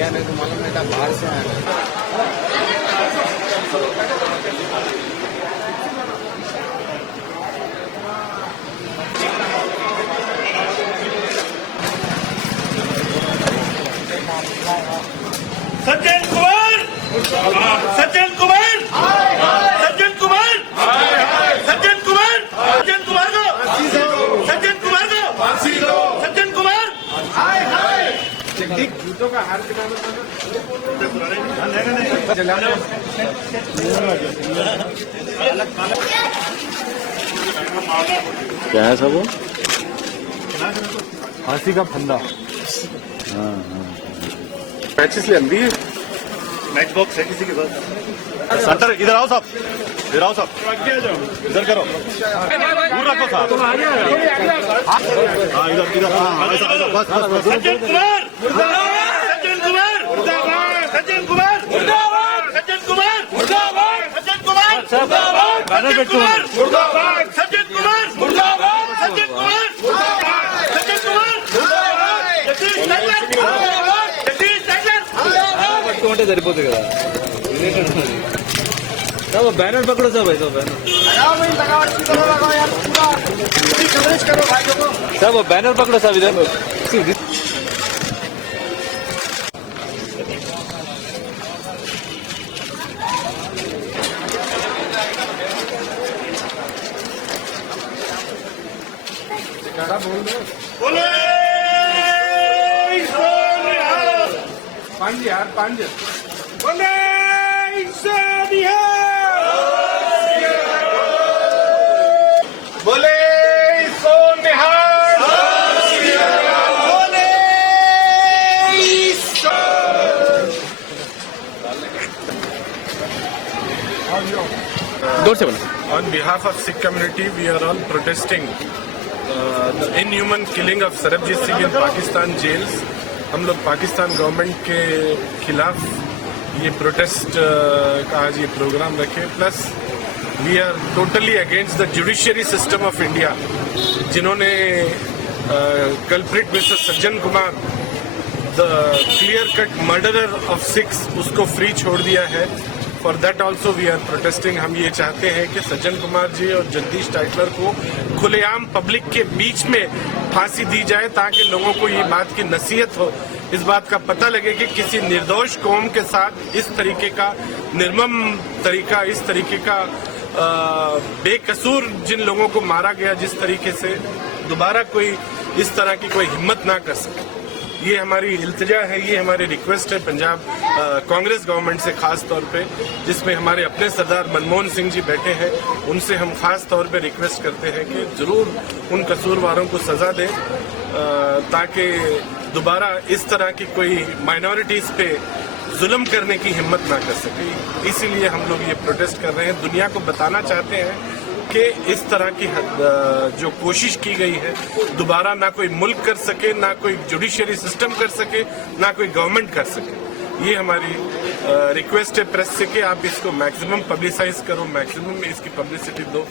क्या नहीं तो मालूम नहीं था, बाहर से आया। सज्जन कुमार, सज्जन कुमार, सज्जन कुमार, सज्जन कुमार, सज्जन कुमार को, सज्जन कुमार को, सज्जन कुमार। जूतों का हार क्या है सब वो? फांसी का फंदा। पैचिस ले अंधी है। मैच बॉक्स है किसी के पास? सेंटर इधर आओ साहब, इधर आओ साहब, इधर करो, दूर रखो साहब। हाँ इधर इधर, बस बस बस। सज्जन कुमार, सज्जन कुमार, सज्जन कुमार, सज्जन कुमार, सज्जन कुमार, बैनर पे क्यों? सज्जन कुमार, सज्जन कुमार, सज्जन कुमार, जगदीश పట్టుకుంటే సరిపోతుంది కదా, బ్యానర్ పక్కడో సార్ भाई, साहब वो बैनर पकड़ो साहब इधर। बोले पांच यार, पांच बोले बोले सोनिहाल, बोले दूर से बोलो। On behalf of Sikh community, we are all protesting the inhuman killing of Sarabjit Singh in Pakistan jails. हम लोग पाकिस्तान गवर्नमेंट के खिलाफ ये प्रोटेस्ट का आज ये प्रोग्राम रखे। Plus we are totally against the judiciary system of India, जिन्होंने culprit mister Sajjan Kumar, the clear cut murderer of six, उसको फ्री छोड़ दिया है। For that also we are protesting. हम ये चाहते हैं कि सज्जन कुमार जी और जगदीश टाइटलर को खुलेआम पब्लिक के बीच में फांसी दी जाए, ताकि लोगों को ये बात की नसीहत हो, इस बात का पता लगे कि किसी निर्दोष कौम के साथ इस तरीके का निर्मम तरीका, इस तरीके का बेकसूर जिन लोगों को मारा गया, जिस तरीके से दोबारा कोई इस तरह की कोई हिम्मत ना कर सके। ये हमारी इल्तिजा है, ये हमारी रिक्वेस्ट है पंजाब कांग्रेस गवर्नमेंट से खास तौर पे, जिसमें हमारे अपने सरदार मनमोहन सिंह जी बैठे हैं। उनसे हम खास तौर पे रिक्वेस्ट करते हैं कि जरूर उन कसूरवारों को सजा दें, ताकि दोबारा इस तरह की कोई माइनॉरिटीज पे जुल्म करने की हिम्मत ना कर सके। इसीलिए हम लोग ये प्रोटेस्ट कर रहे हैं। दुनिया को बताना चाहते हैं कि इस तरह की जो कोशिश की गई है, दोबारा ना कोई मुल्क कर सके, ना कोई जुडिशियरी सिस्टम कर सके, ना कोई गवर्नमेंट कर सके। ये हमारी रिक्वेस्ट है प्रेस से कि आप इसको मैक्सिमम पब्लिसाइज करो, मैक्सिमम इसकी पब्लिसिटी दो।